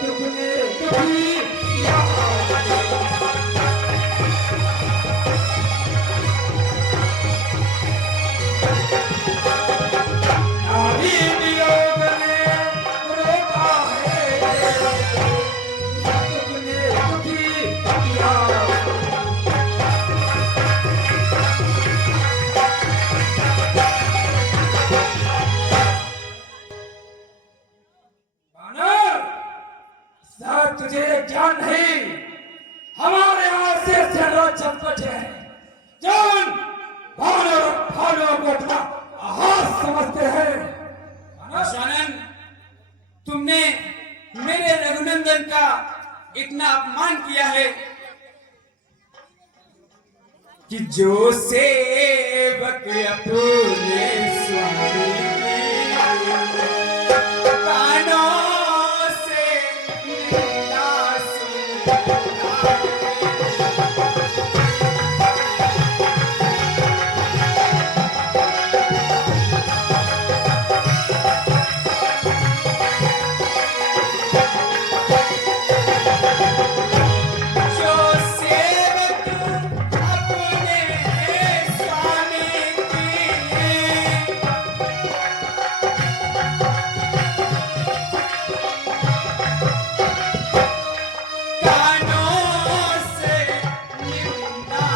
तुमने कभी नारी वियोग ने रोका है, तुमने कभी किया। सर तुझे ज्ञान नहीं, हमारे यहाँ से रोज चौपट है। जान भानों भानों को आहार समझते हैं। आशानंद, तुमने मेरे रघुनंदन का इतना अपमान किया है कि जो सेवक अपने स्वामी कानों से निंदा सुनता जो सेवक अपने स्वामी की कानों से निंदा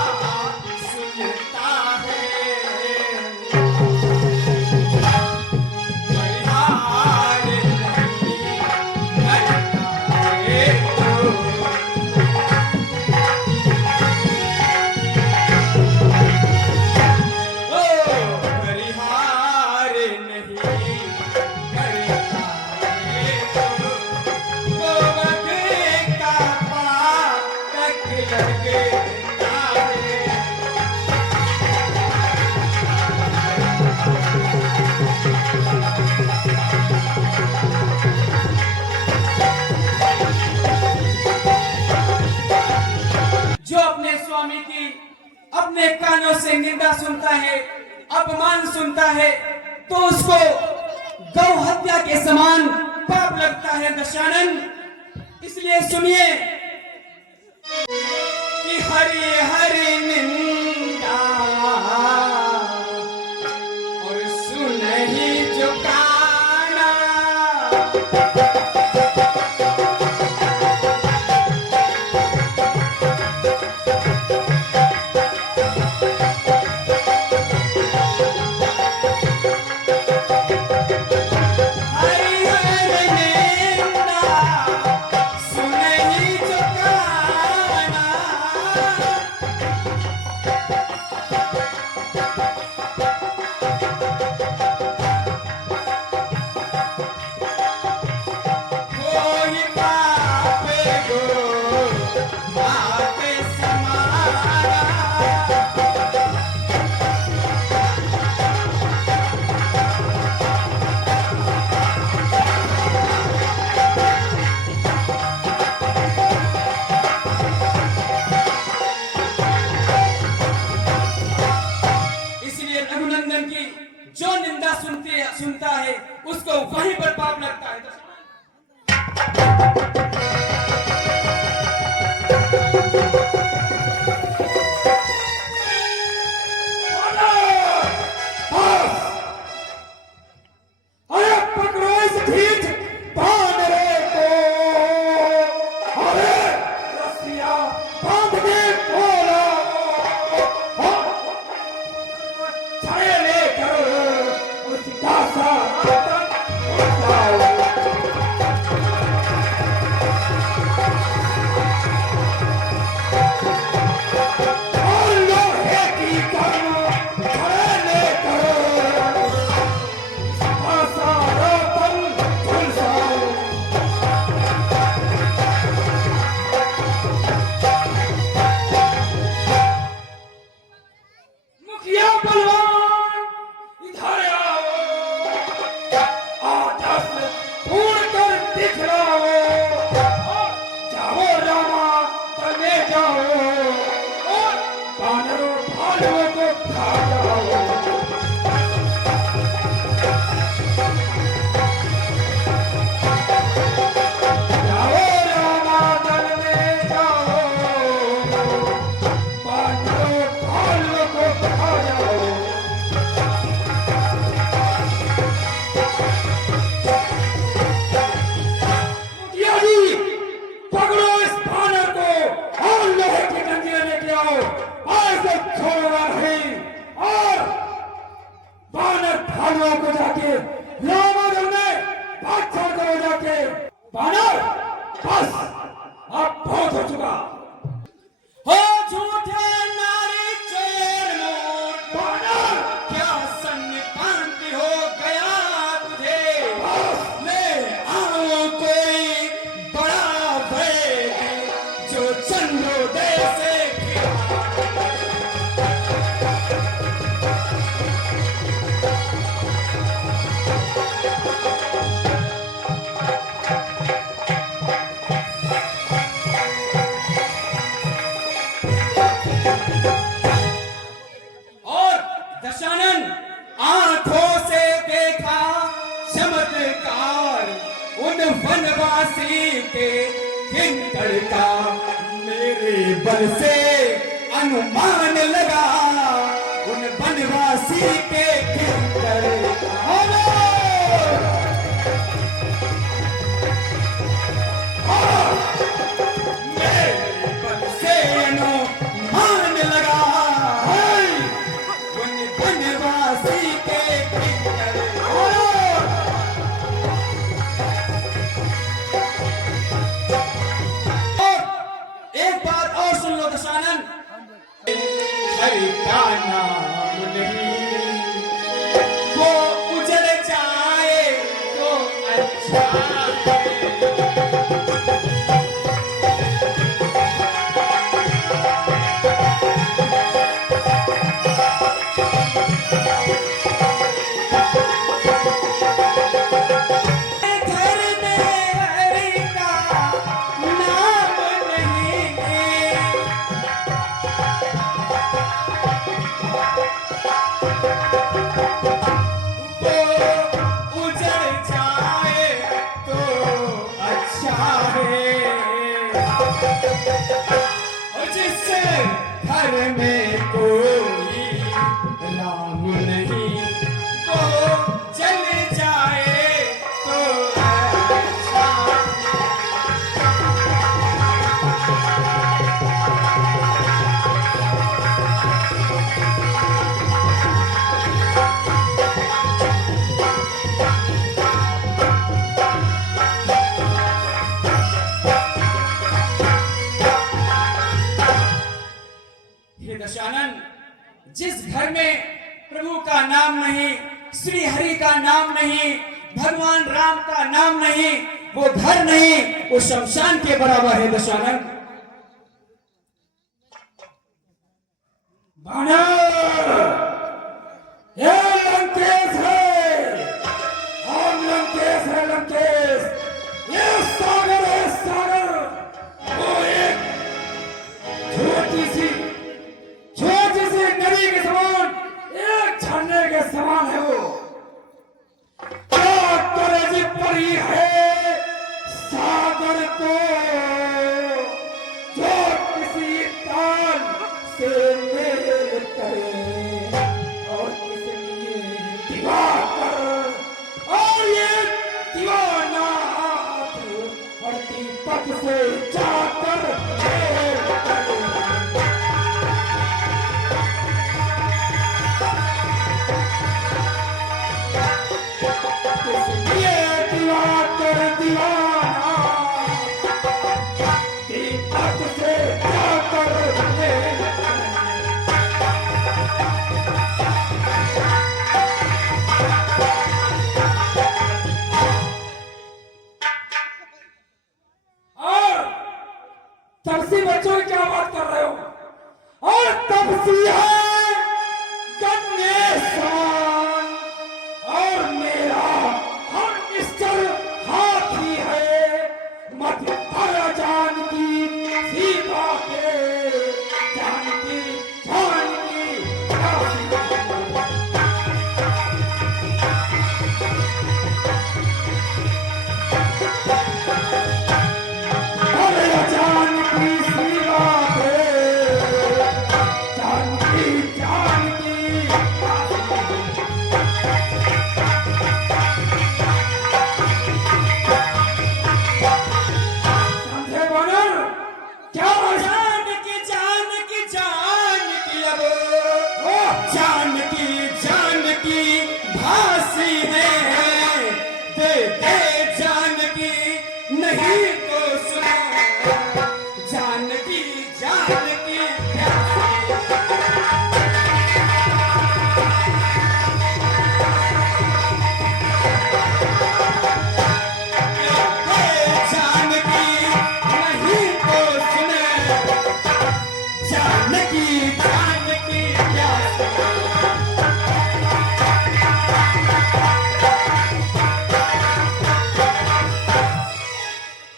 सुनता है, परिहार नहीं करता है तो। परिहार नहीं करता है तो, गोवध का पातक लगता है। जो अपने स्वामी की अपने कानों से निंदा सुनता है, अपमान सुनता है, तो उसको गौ हत्या के समान पाप लगता है दशानन। इसलिए सुनिए कि हरि हरि निंदा और सुनहि जो काना, हरि हरि निंदा सुनहि जो काना। कोई पाप गो पाप समारा, इसलिए रघुनंदन की जो निंदा सुनता है उसको वहीं पर पाप लगता है। अरे पकड़ो इस ढीठ बांदरे को, अरे रस्सियां बांध के बोला, छाया लेकर उसका सा बानर, बस अब बहुत हो चुका। हो झूठे नारी चोर मोर बानर, क्या सन्निपात हो गया तुझे? ले आओ कोई बड़ा भय जो चंद्रोदय से और दशानन आंखों से देखा चमत्कार उन वनवासी के किंकर का। मेरे बल से अनुमान लगा उन वनवासी के किंकर का। मेरे बल से अनुमान लगा उन वनवासी के किंकर का। एक बात और सुन लो दशानन, हरि का नाम नहीं वो उजड़ जाए तो अच्छा है। घर में हरि का नाम नहीं वो उजड़ जाए तो अच्छा है। और जिस घर में कोई राम नहीं वो जल जाए तो अच्छा। हे दशानन, जिस घर में प्रभु का नाम नहीं, श्री हरि का नाम नहीं, भगवान राम का नाम नहीं, वो घर नहीं, वो शमशान के बराबर है दशानन। बानर, ये लंकेश है, हम लंकेश है, लंकेश। ये सागर है, सागर। वो एक छोटी सी नदी के समान, एक झरने के समान है वो। क्या करेजी परी है सागर को, जो किसी ताल से मेल करे और किसी लिए दिवाकर, और ये दीवाना हाथ बढ़ती पथ से जाकर मेल करे। ये दिवाकर दीवाना दीपक से जाकर मेल और तपसी बच्चों की क्या बात कर रहे हो? और तपसी है गणेशान, और मेरा हम निश्चल हाथी है। मत पाया जानकी सीता के, जानकी जानकी अरे जानकी सीता के, जानकी नहीं तो सुनो जानकी जानकी प्यासी। जानकी नहीं तो सुने जानकी जानकी प्यासी।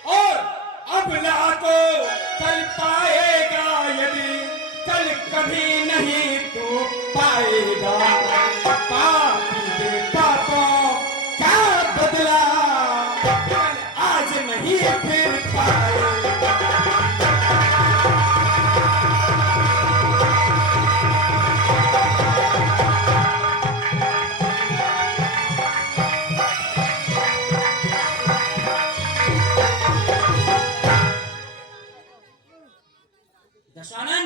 और अबला को कल पाएगा यदि कल कभी नहीं तो पाएगा। पापी के पापों का बदला कल आज नहीं फिर पाएगा। दशानन,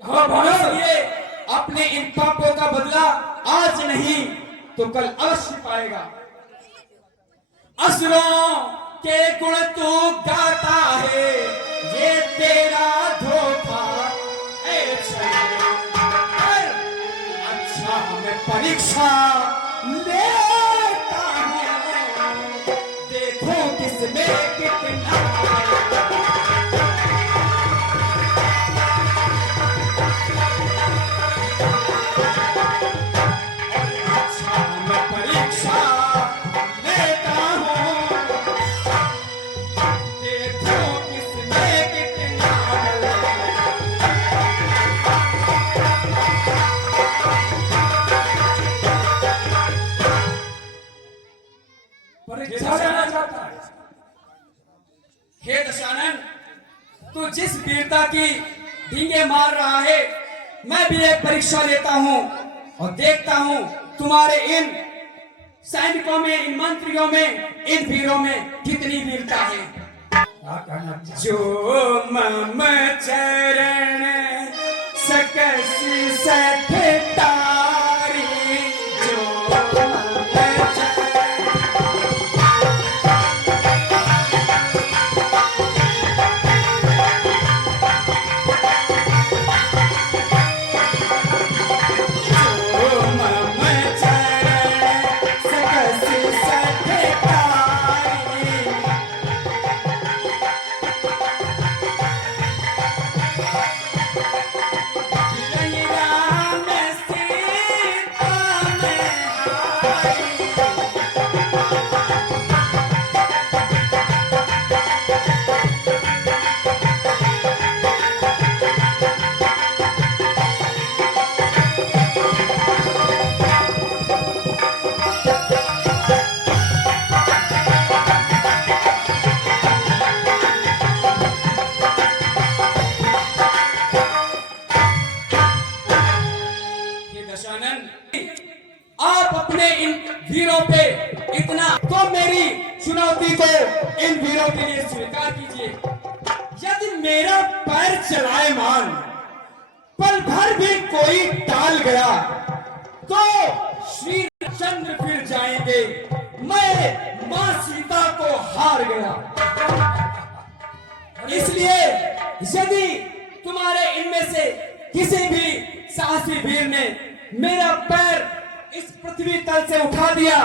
हाँ भानर, इसलिए अपने इन पापों का बदला आज नहीं तो कल अवश्य पाएगा। असुरों के गुण तू गाता है ये तेरा धोखा है छल। अच्छा मैं परीक्षा लेता हूँ देखो किसमें कितना परीक्षा लेता हूँ देखो किसमें कितना परीक्षा लेना चाहता है। हे दशानन, तू जिस वीरता की डींगे मार रहा है मैं भी एक परीक्षा लेता हूँ और देखता हूँ तुम्हारे इन सैनिकों में, इन मंत्रियों में, इन वीरों में कितनी वीरता है। क्या कहना चाहता है? जो मम चरण सकसी सठ तारी जो मम चरण आप अपने इन वीरों पे इतना तो मेरी चुनौती को इन वीरों के लिए स्वीकार कीजिए। यदि मेरा पैर चलायमान पल भर भी कोई टाल गया तो श्री चंद्र फिर जाएंगे, मैं मां सीता को हार गया। इसलिए यदि तुम्हारे इनमें से किसी भी साहसी वीर ने मेरा पैर इस पृथ्वी तल से उठा दिया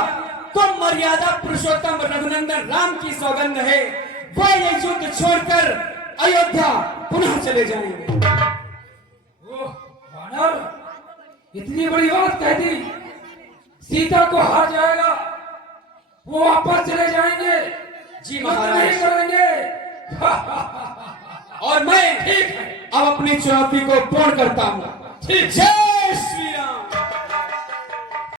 तो मर्यादा पुरुषोत्तम रघुनंदन राम की सौगंध है वह ये युद्ध छोड़कर अयोध्या पुनः चले जाएंगे। ओह वानर, इतनी बड़ी बात कह दी। सीता को हार जाएगा, वो वापस चले जाएंगे, जी युद्ध महाराज। नहीं करेंगे। और मैं अब अपनी चुनौती को पूर्ण करता हूँ। ठीक। जय श्री राम।